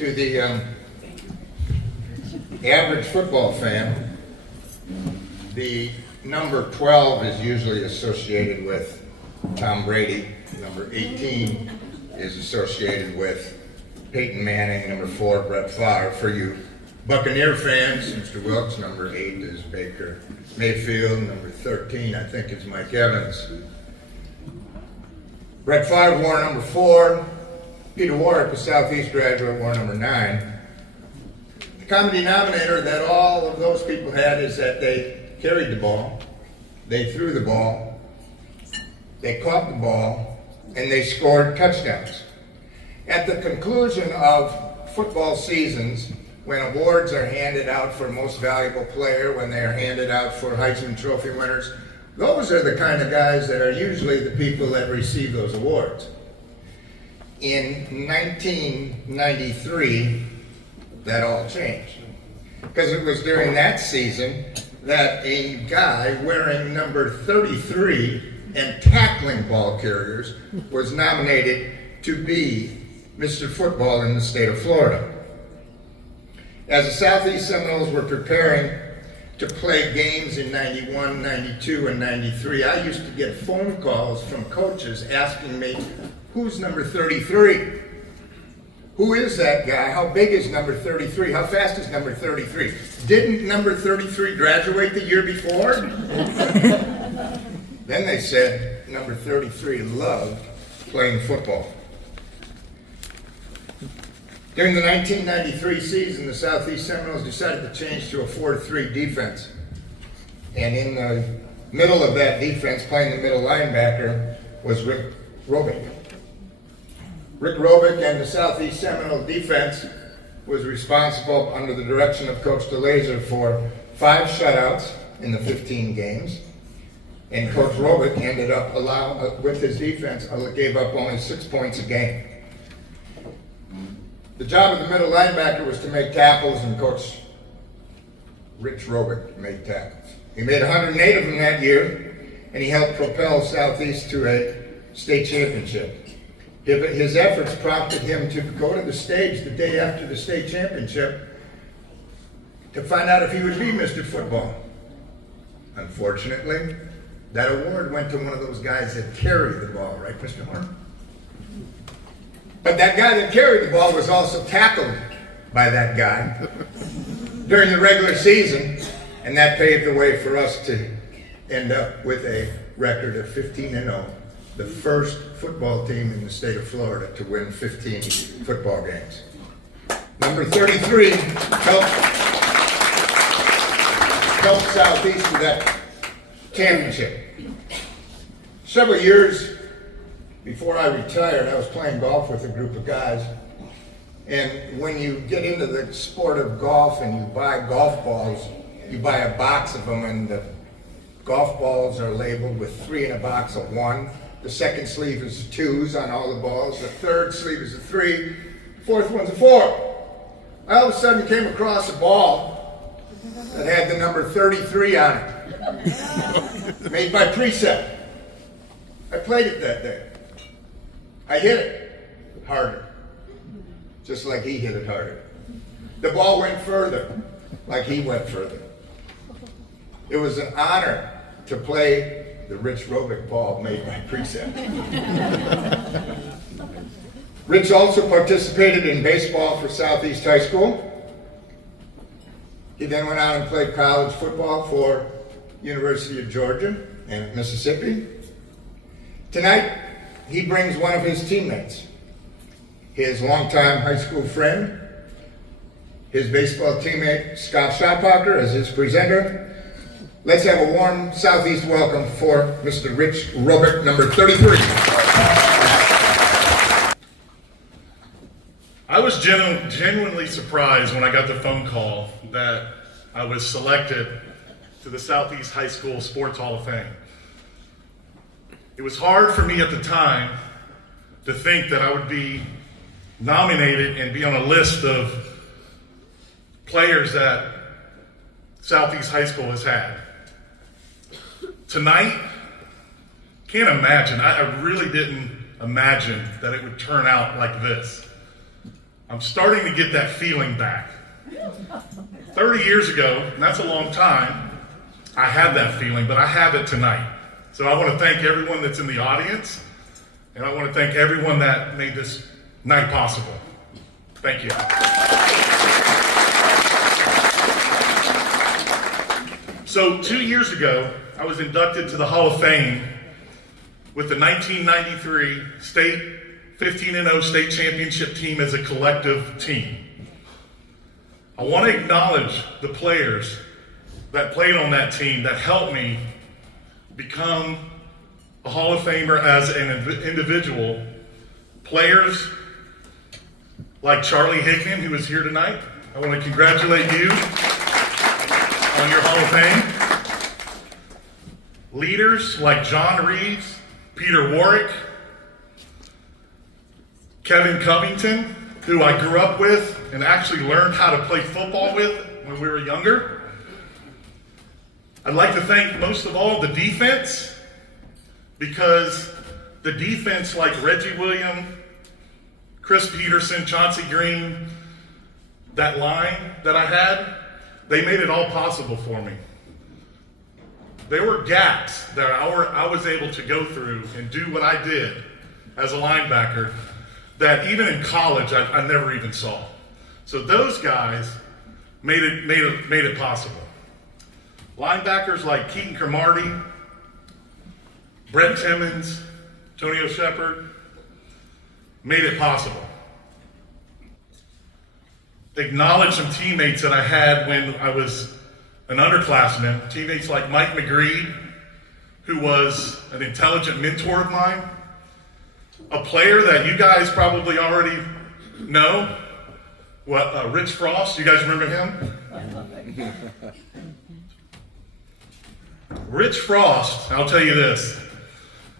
To the average football fan, the number 12 is usually associated with Tom Brady. Number 18 is associated with Peyton Manning. Number 4, Brett Favre. For you Buccaneer fans, Mr. Wilkes. Number 8 is Baker Mayfield. Number 13, I think, is Mike Evans. Brett Favre wore number 4. Peter Warwick, a Southeast graduate, wore number 9. The common denominator that all of those people had is that they carried the ball, they threw the ball, they caught the ball, and they scored touchdowns. At the conclusion of football seasons, when awards are handed out for most valuable player, when they are handed out for Heisman Trophy winners, those are the kind of guys that are usually the people that receive those awards. In 1993, that all changed. Because it was during that season that a guy wearing number 33 and tackling ball carriers was nominated to be Mr. Football in the state of Florida. As the Southeast Seminoles were preparing to play games in 91, 92, and 93, I used to get phone calls from coaches asking me, who's number 33? Who is that guy? How big is number 33? How fast is number 33? Didn't number 33 graduate the year before? Then they said number 33 loved playing football. During the 1993 season, the Southeast Seminoles decided to change to a 4-3 defense. And in the middle of that defense, playing the middle linebacker, was Rick Robich. Rick Robich and the Southeast Seminole defense was responsible, under the direction of Coach DeLaser, for 5 shutouts in the 15 games. And Coach Robich ended up with his defense, gave up only 6 points a game. The job of the middle linebacker was to make tackles, and Coach Rich Robich made tackles. He made 108 of them that year, and he helped propel Southeast to a state championship. His efforts prompted him to go to the stage the day after the state championship to find out if he would be Mr. Football. Unfortunately, that award went to one of those guys that carried the ball, right, Mr. Horn? But that guy that carried the ball was also tackled by that guy during the regular season, and that paved the way for us to end up with a record of 15-0. The first football team in the state of Florida to win 15 football games. Number 33 helped Southeast to that championship. Several years before I retired, I was playing golf with a group of guys. And when you get into the sport of golf and you buy golf balls, you buy a box of them, and the golf balls are labeled with 3 in a box of 1. The second sleeve is 2s on all the balls. The third sleeve is a 3. The fourth one's a 4. I all of a sudden came across a ball that had the number 33 on it, made by Precept. I played it that day. I hit it harder, just like he hit it harder. The ball went further, like he went further. It was an honor to play the Rich Robich ball made by Precept. Rich also participated in baseball for Southeast High School. He then went on and played college football for University of Georgia and Mississippi. Tonight, he brings one of his teammates, his longtime high school friend, his baseball teammate, Scott Schoppacher, as his presenter. Let's have a warm Southeast welcome for Mr. Rich Robich, number 33. I was genuinely surprised when I got the phone call that I was selected to the Southeast High School Sports Hall of Fame. It was hard for me at the time to think that I would be nominated and be on a list of players that Southeast High School has had. Tonight, can't imagine, I really didn't imagine that it would turn out like this. I'm starting to get that feeling back. 30 years ago, and that's a long time, I had that feeling, but I have it tonight. So I want to thank everyone that's in the audience, and I want to thank everyone that made this night possible. Thank you. So 2 years ago, I was inducted to the Hall of Fame with the 1993 state 15-0 state championship team as a collective team. I want to acknowledge the players that played on that team that helped me become a Hall of Famer as an individual. Players like Charlie Higdon, who is here tonight. I want to congratulate you on your Hall of Fame. Leaders like John Reeves, Peter Warwick, Kevin Covington, who I grew up with and actually learned how to play football with when we were younger. I'd like to thank most of all the defense, because the defense like Reggie Williams, Chris Peterson, Chauncey Green, that line that I had, they made it all possible for me. There were gaps that I was able to go through and do what I did as a linebacker that even in college I never even saw. So those guys made it possible. Linebackers like Keaton Cromartie, Brett Timmons, Tonio Shepard made it possible. Acknowledge some teammates that I had when I was an underclassman, teammates like Mike McGreed, who was an intelligent mentor of mine, a player that you guys probably already know, Rich Frost. You guys remember him? Rich Frost, I'll tell you this,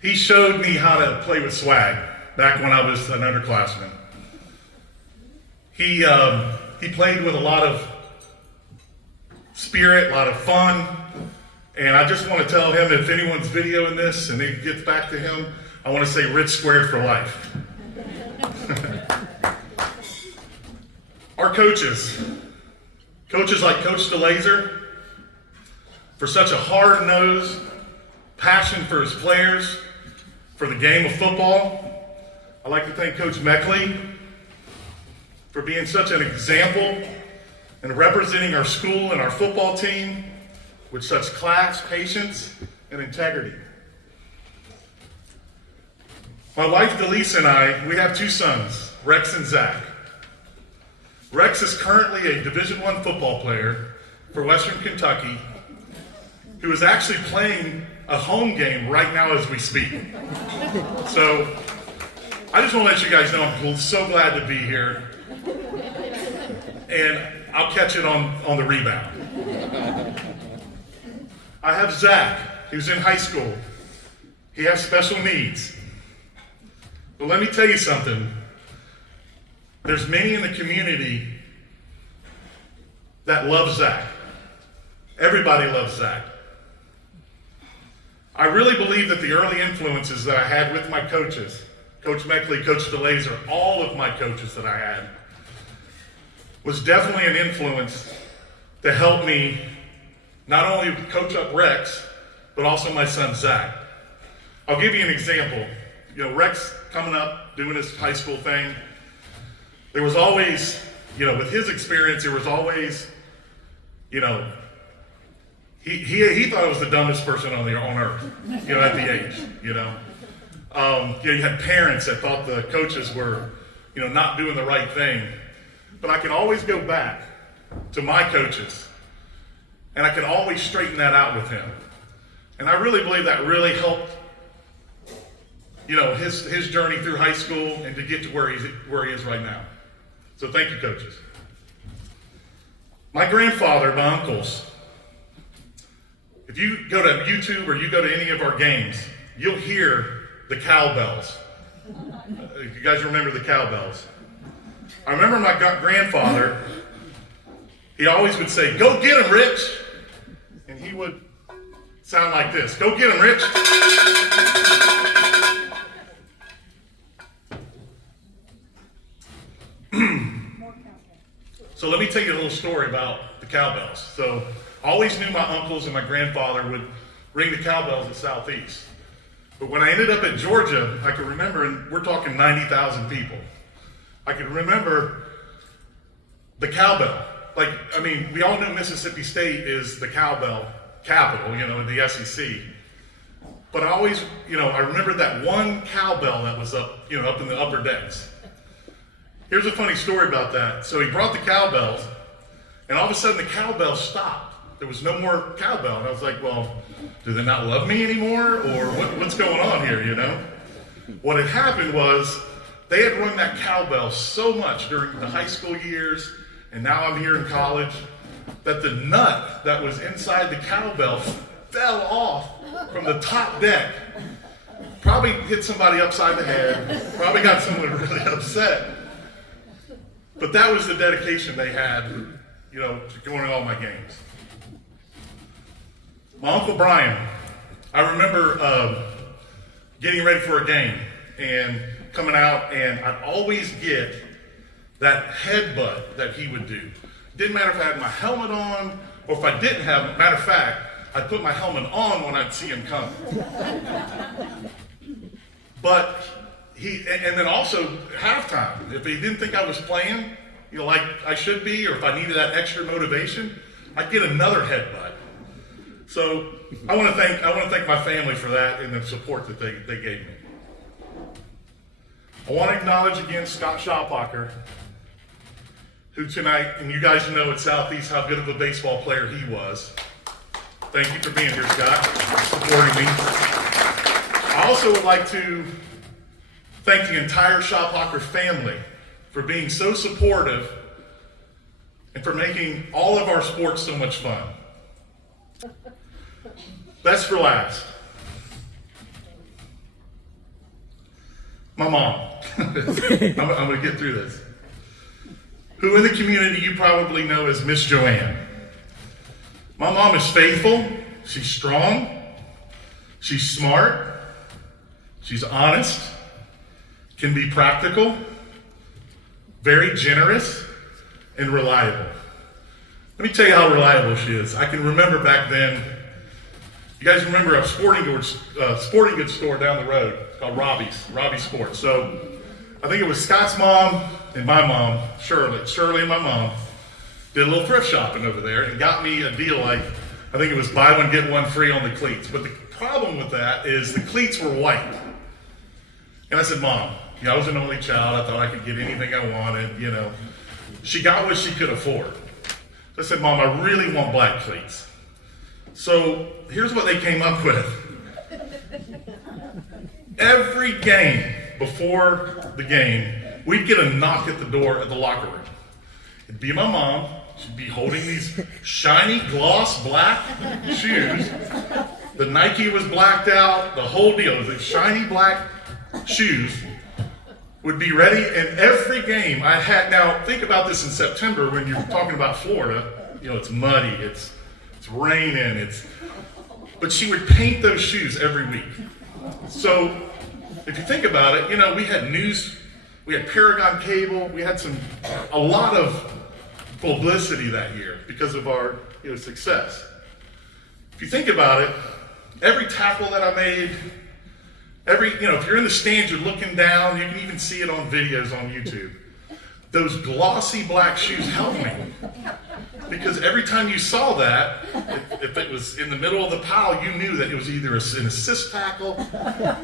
he showed me how to play with swag back when I was an underclassman. He played with a lot of spirit, a lot of fun, and I just want to tell him, if anyone's videoing this and it gets back to him, I want to say Rich squared for life. Our coaches like Coach DeLazer, for such a hard-nosed passion for his players, for the game of football. I'd like to thank Coach Meckley for being such an example and representing our school and our football team with such class, patience, and integrity. My wife Delise and I, we have two sons, Rex and Zach. Rex is currently a Division I football player for Western Kentucky, who is actually playing a home game right now as we speak. So I just want to let you guys know I'm so glad to be here, and I'll catch it on the rebound. I have Zach, who's in high school. He has special needs. But let me tell you something. There's many in the community that love Zach. Everybody loves Zach. I really believe that the early influences that I had with my coaches, Coach Meckley, Coach DeLazer, all of my coaches that I had, was definitely an influence to help me not only coach up Rex, but also my son Zach. I'll give you an example. You know, Rex coming up, doing his high school thing, there was always, with his experience, there was always, he thought I was the dumbest person on earth, at the age, you had parents that thought the coaches were, not doing the right thing. But I can always go back to my coaches, and I can always straighten that out with him. And I really believe that really helped, his journey through high school and to get to where he is right now. So thank you, coaches. My grandfather, my uncles, if you go to YouTube or you go to any of our games, you'll hear the cowbells. You guys remember the cowbells? I remember my grandfather, he always would say, "Go get him, Rich." And he would sound like this, "Go get him, Rich." So let me tell you a little story about the cowbells. So I always knew my uncles and my grandfather would ring the cowbells at Southeast. But when I ended up at Georgia, I could remember, and we're talking 90,000 people, I could remember the cowbell. Like, I mean, we all know Mississippi State is the cowbell capital, in the SEC. But I always, I remember that one cowbell that was up, up in the upper decks. Here's a funny story about that. So he brought the cowbells, and all of a sudden the cowbell stopped. There was no more cowbell. And I was like, well, do they not love me anymore? Or what's going on here, What had happened was they had rung that cowbell so much during the high school years, and now I'm here in college, that the nut that was inside the cowbell fell off from the top deck. Probably hit somebody upside the head, probably got someone really upset. But that was the dedication they had, to going to all my games. My Uncle Brian, I remember getting ready for a game and coming out, and I'd always get that headbutt that he would do. Didn't matter if I had my helmet on or if I didn't have it. Matter of fact, I'd put my helmet on when I'd see him coming. But and then also halftime, if he didn't think I was playing, like I should be, or if I needed that extra motivation, I'd get another headbutt. So I want to thank my family for that and the support that they gave me. I want to acknowledge again Scott Schoppacher, who tonight, and you guys know at Southeast how good of a baseball player he was. Thank you for being here, Scott, supporting me. I also would like to thank the entire Schoppacher family for being so supportive and for making all of our sports so much fun. Best for last. My mom. I'm going to get through this. Who in the community you probably know as Miss Joanne. My mom is faithful, she's strong, she's smart, she's honest, can be practical, very generous, and reliable. Let me tell you how reliable she is. I can remember back then, you guys remember a sporting goods store down the road called Robich Sports. So I think it was Scott's mom and my mom, Shirley and my mom, did a little thrift shopping over there and got me a deal like, I think it was buy one, get one free on the cleats. But the problem with that is the cleats were white. And I said, Mom, I was an only child. I thought I could get anything I wanted, She got what she could afford. So I said, Mom, I really want black cleats. So here's what they came up with. Every game before the game, we'd get a knock at the door at the locker room. It'd be my mom. She'd be holding these shiny gloss black shoes. The Nike was blacked out, the whole deal. The shiny black shoes would be ready, and every game I had. Now think about this in September when you're talking about Florida. It's muddy, it's raining, but she would paint those shoes every week. So if you think about it, we had news, we had Paragon Cable, we had a lot of publicity that year because of our success. If you think about it, every tackle that I made, if you're in the stands, you're looking down, you can even see it on videos on YouTube. Those glossy black shoes helped me. Because every time you saw that, if it was in the middle of the pile, you knew that it was either an assist tackle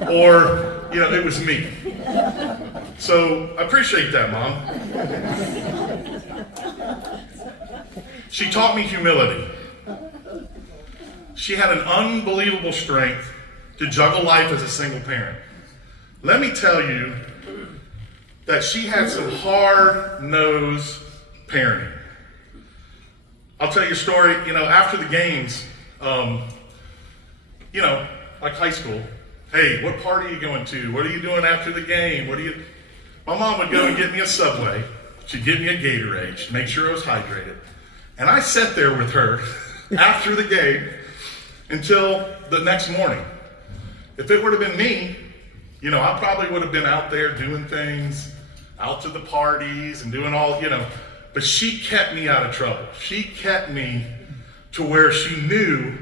or, it was me. So I appreciate that, Mom. She taught me humility. She had an unbelievable strength to juggle life as a single parent. Let me tell you that she had some hard-nosed parenting. I'll tell you a story, after the games, like high school. Hey, what party are you going to? What are you doing after the game? My mom would go and get me a Subway. She'd get me a Gatorade. She'd make sure I was hydrated. And I sat there with her after the game until the next morning. If it would have been me, I probably would have been out there doing things, out to the parties and doing all, but but she kept me out of trouble. She kept me to where she knew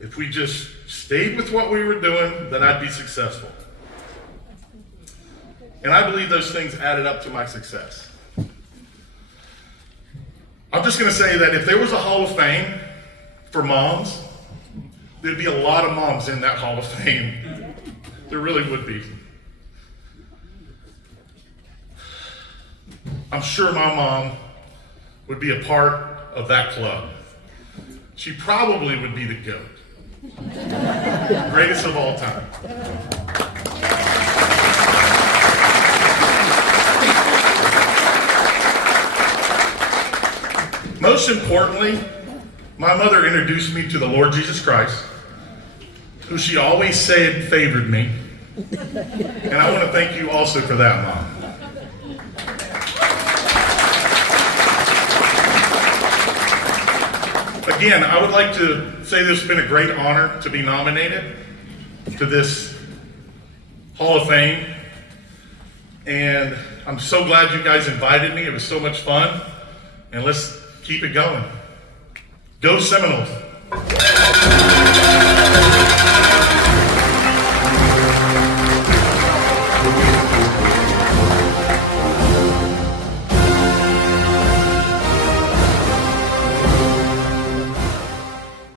if we just stayed with what we were doing, that I'd be successful. And I believe those things added up to my success. I'm just going to say that if there was a Hall of Fame for moms, there'd be a lot of moms in that Hall of Fame. There really would be. I'm sure my mom would be a part of that club. She probably would be the GOAT. Greatest of all time. Most importantly, my mother introduced me to the Lord Jesus Christ, who she always said favored me. And I want to thank you also for that, Mom. Again, I would like to say this has been a great honor to be nominated to this Hall of Fame. And I'm so glad you guys invited me. It was so much fun. And let's keep it going. Go Seminoles.